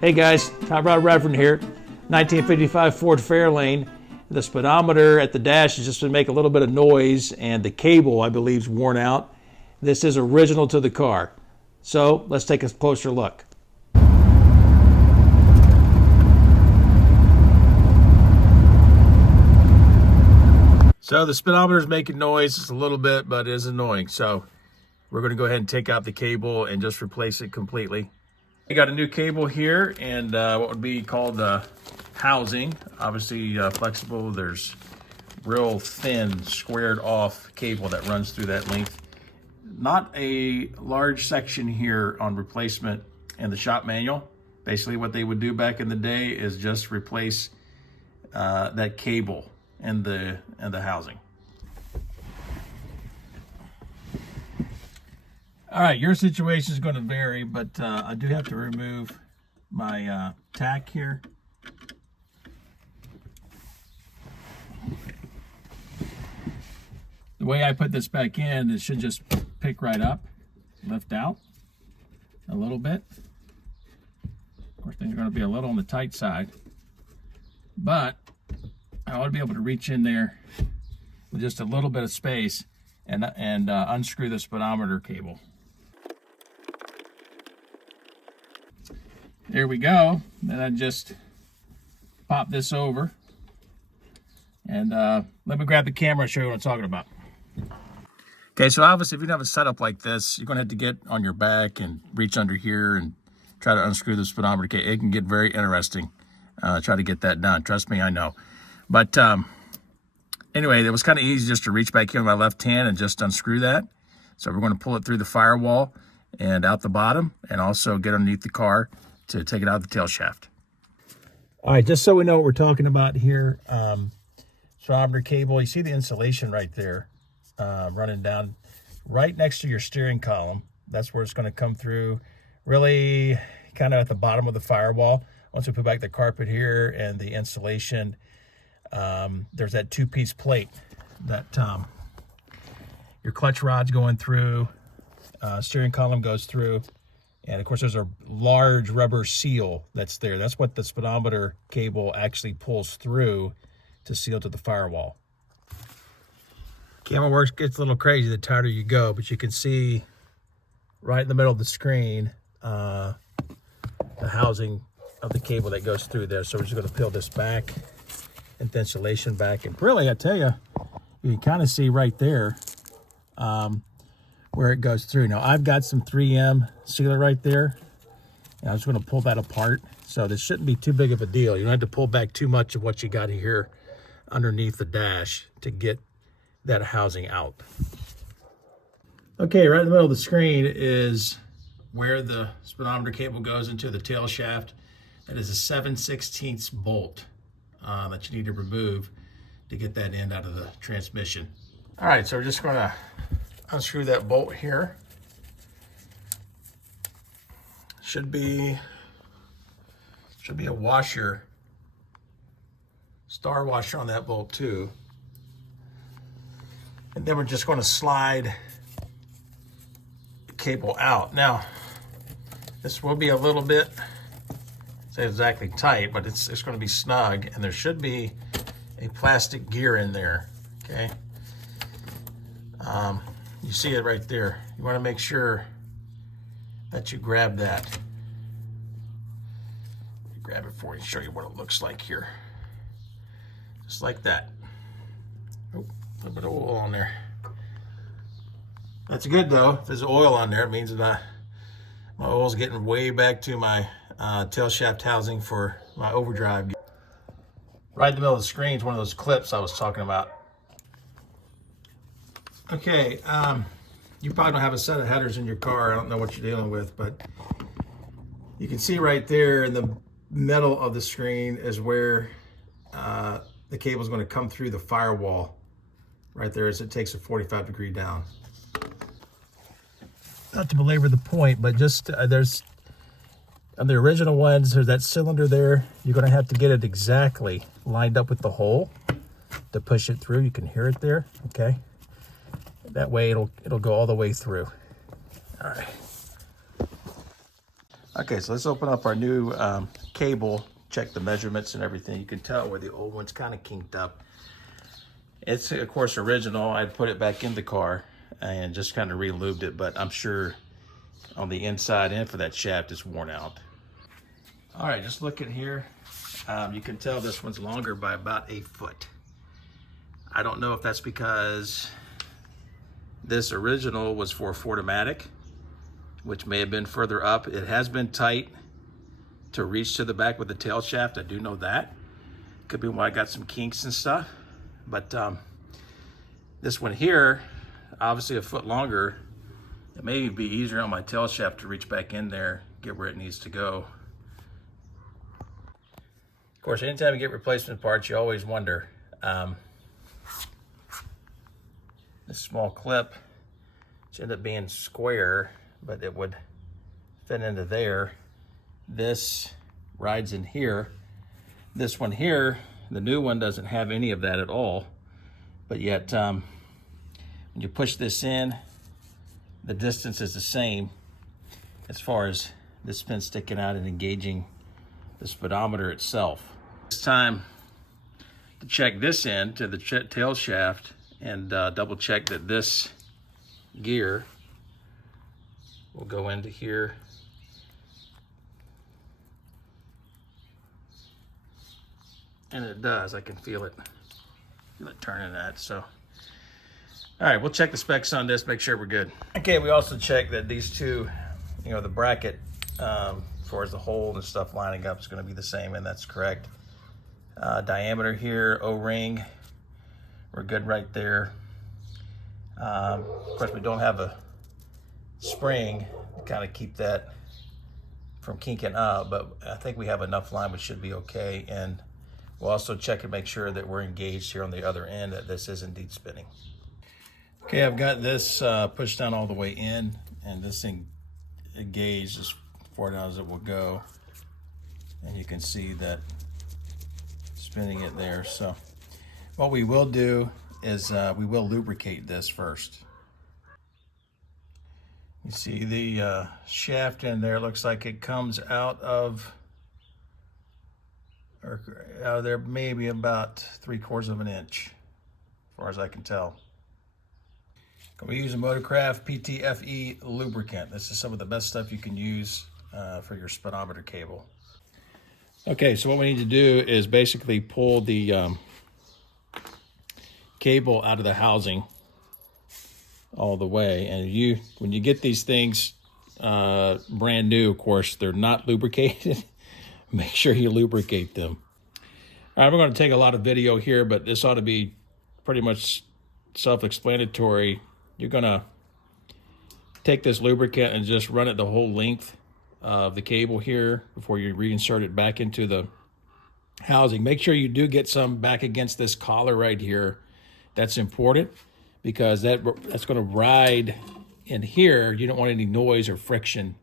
Hey guys, Hot Rod Reverend here. 1955 Ford Fairlane. The speedometer at the dash is just to make a little bit of noise, and the cable, I believe, is worn out. This is original to the car. So let's take a closer look. So the speedometer is making noise just a little bit, but it is annoying. So we're going to go ahead and take out the cable and just replace it completely. I got a new cable here, and what would be called the housing. Obviously flexible. There's real thin, squared off cable that runs through that length. Not a large section here on replacement in the shop manual. Basically what they would do back in the day is just replace that cable and the housing. All right, your situation is going to vary, but I do have to remove my tack here. The way I put this back in, it should just pick right up, lift out a little bit. Of course, things are going to be a little on the tight side, but I ought to be able to reach in there with just a little bit of space and unscrew the speedometer cable. There we go. Then I just pop this over, and let me grab the camera and show you what I'm talking about. Okay, so obviously if you don't have a setup like this, you're gonna have to get on your back and reach under here and try to unscrew the speedometer cable. It can get very interesting. Try to get that done. Trust me, I know. But anyway, it was kind of easy just to reach back here with my left hand and just unscrew that. So we're going to pull it through the firewall and out the bottom, and also get underneath the car to take it out of the tail shaft. All right, just so we know what we're talking about here, speedometer cable, you see the insulation right there running down right next to your steering column. That's where it's going to come through, really kind of at the bottom of the firewall. Once we put back the carpet here and the insulation, there's that two-piece plate that your clutch rod's going through, steering column goes through, and of course there's a large rubber seal that's there. That's what the speedometer cable actually pulls through to seal to the firewall. Camera work gets a little crazy the tighter you go, but you can see right in the middle of the screen the housing of the cable that goes through there. So we're just going to peel this back and the insulation back, and really, I tell you, you can kind of see right there where it goes through. Now I've got some 3M sealer right there, and I'm just going to pull that apart. So this shouldn't be too big of a deal. You don't have to pull back too much of what you got here underneath the dash to get that housing out. Okay, right in the middle of the screen is where the speedometer cable goes into the tail shaft. That is a 7/16 bolt that you need to remove to get that end out of the transmission. All right, so we're just going to unscrew that bolt here. Should be a washer, star washer on that bolt too. And then we're just going to slide the cable out. Now, this will be a little bit, say exactly tight, but it's going to be snug, and there should be a plastic gear in there, okay? You see it right there. You want to make sure that you grab that. Grab it for you, show you what it looks like here. Just like that. Oh, a little bit of oil on there. That's good though. If there's oil on there, it means that my oil's getting way back to my tail shaft housing for my overdrive. Right in the middle of the screen is one of those clips I was talking about. Okay, you probably don't have a set of headers in your car. I don't know what you're dealing with, but you can see right there in the middle of the screen is where the cable is going to come through the firewall. Right there as it takes a 45-degree down. Not to belabor the point, but just there's on the original ones, there's that cylinder there. You're going to have to get it exactly lined up with the hole to push it through. You can hear it there, okay? That way it'll go all the way through. All right. Okay, so let's open up our new cable, check the measurements and everything. You can tell where the old one's kind of kinked up. It's, of course, original. I'd put it back in the car and just kind of re-lubed it, but I'm sure on the inside end for that shaft it's worn out. All right, just looking here, you can tell this one's longer by about 1 foot. I don't know if that's because this original was for a Fordomatic, which may have been further up. It has been tight to reach to the back with the tail shaft. I do know that. Could be why I got some kinks and stuff. But this one here, obviously 1 foot longer. It may be easier on my tail shaft to reach back in there, get where it needs to go. Of course, anytime you get replacement parts, you always wonder. This small clip should end up being square, but it would fit into there. This rides in here. This one here, the new one, doesn't have any of that at all. But yet, when you push this in, the distance is the same as far as this pin sticking out and engaging the speedometer itself. It's time to check this end to the tail shaft and double check that this gear will go into here. And it does. I can feel it turning that. So, all right, we'll check the specs on this, make sure we're good. Okay, we also check that these two, you know, the bracket, as far as the hole and stuff lining up, is going to be the same, and that's correct. Diameter here, O-ring, we're good right there. Of course, we don't have a spring to kind of keep that from kinking up, but I think we have enough line, which should be okay. And we'll also check and make sure that we're engaged here on the other end, that this is indeed spinning. Okay, I've got this pushed down all the way in, and this thing engaged as far down as it will go. And you can see that spinning it there. So what we will do is we will lubricate this first. You see the shaft in there, looks like it comes out of there maybe about 3/4 of an inch, as far as I can tell. We use a Motorcraft PTFE lubricant. This is some of the best stuff you can use for your speedometer cable. Okay, so what we need to do is basically pull the cable out of the housing all the way. And when you get these things brand new, of course, they're not lubricated. Make sure you lubricate them. All right, we're going to take a lot of video here, but this ought to be pretty much self-explanatory. You're going to take this lubricant and just run it the whole length of the cable here before you reinsert it back into the housing. Make sure you do get some back against this collar right here. That's important because that's going to ride in here. You don't want any noise or friction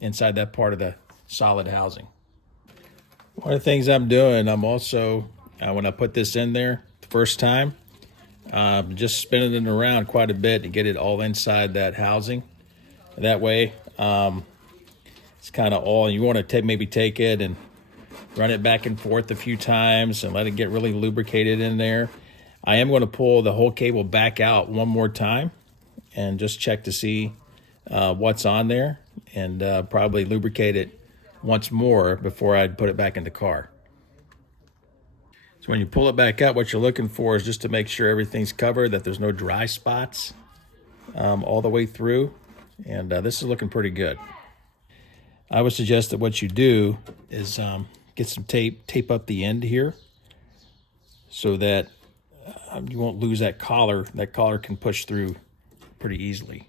inside that part of the solid housing. One of the things I'm doing, I'm also, when I put this in there the first time, just spinning it around quite a bit to get it all inside that housing. That way, it's kind of all, you want to maybe take it and run it back and forth a few times and let it get really lubricated in there. I am going to pull the whole cable back out one more time and just check to see what's on there, and probably lubricate it once more before I'd put it back in the car. So when you pull it back out, what you're looking for is just to make sure everything's covered, that there's no dry spots all the way through. And this is looking pretty good. I would suggest that what you do is get some tape up the end here so that you won't lose that collar. That collar can push through pretty easily.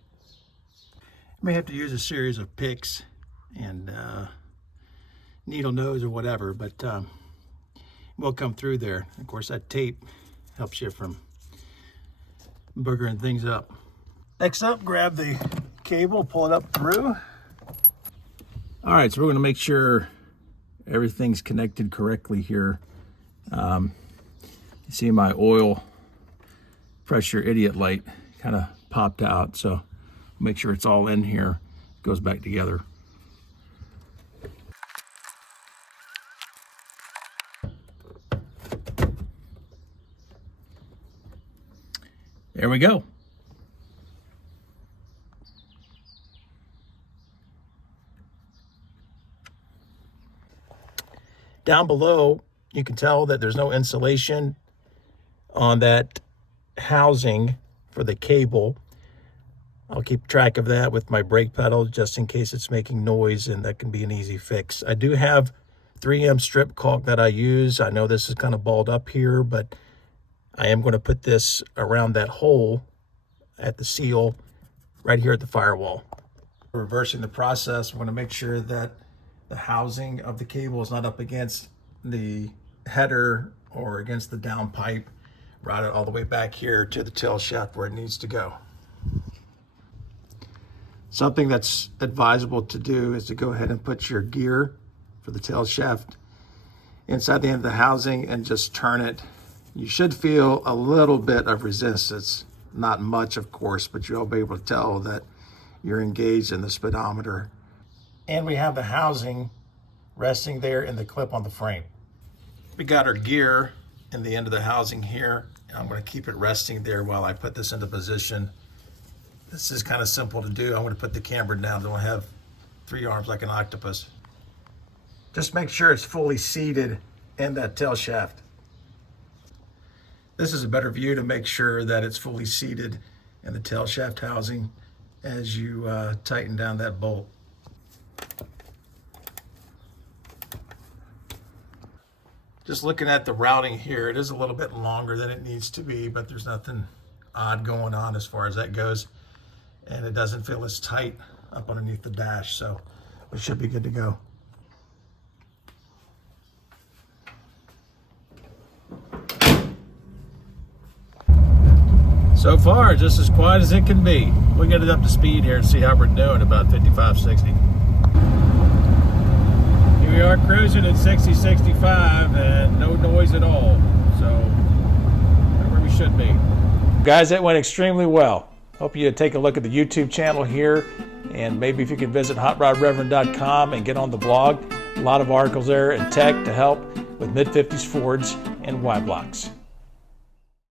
You may have to use a series of picks and needle nose or whatever, but we'll come through there. Of course, that tape helps you from boogering things up. Next up, grab the cable, pull it up through. All right, so we're going to make sure everything's connected correctly here. You see my oil pressure idiot light kind of popped out, so make sure it's all in here. It goes back together. there we go. Down below, you can tell that there's no insulation on that housing for the cable. I'll keep track of that with my brake pedal just in case it's making noise, and that can be an easy fix. I do have 3M strip caulk that I use. I know this is kind of balled up here, but I am going to put this around that hole at the seal right here at the firewall. Reversing the process, I'm going to make sure that the housing of the cable is not up against the header or against the down pipe. Route it all the way back here to the tail shaft where it needs to go. Something that's advisable to do is to go ahead and put your gear for the tail shaft inside the end of the housing and just turn it. You should feel a little bit of resistance, not much of course, but you'll be able to tell that you're engaged in the speedometer. And we have the housing resting there in the clip on the frame. We got our gear in the end of the housing here. I'm going to keep it resting there while I put this into position. This is kind of simple to do. I'm going to put the camber down. Don't have 3 arms like an octopus. Just make sure it's fully seated in that tail shaft. This is a better view to make sure that it's fully seated in the tail shaft housing as you tighten down that bolt. Just looking at the routing here, it is a little bit longer than it needs to be, but there's nothing odd going on as far as that goes. And it doesn't feel as tight up underneath the dash, so we should be good to go. So far, just as quiet as it can be. We'll get it up to speed here and see how we're doing, about 55, 60. Here we are cruising at 60, 65 and no noise at all. So, right where we should be. Guys, that went extremely well. Hope you take a look at the YouTube channel here, and maybe if you could visit hotrodreverend.com and get on the blog. A lot of articles there and tech to help with mid-50s Fords and Y blocks.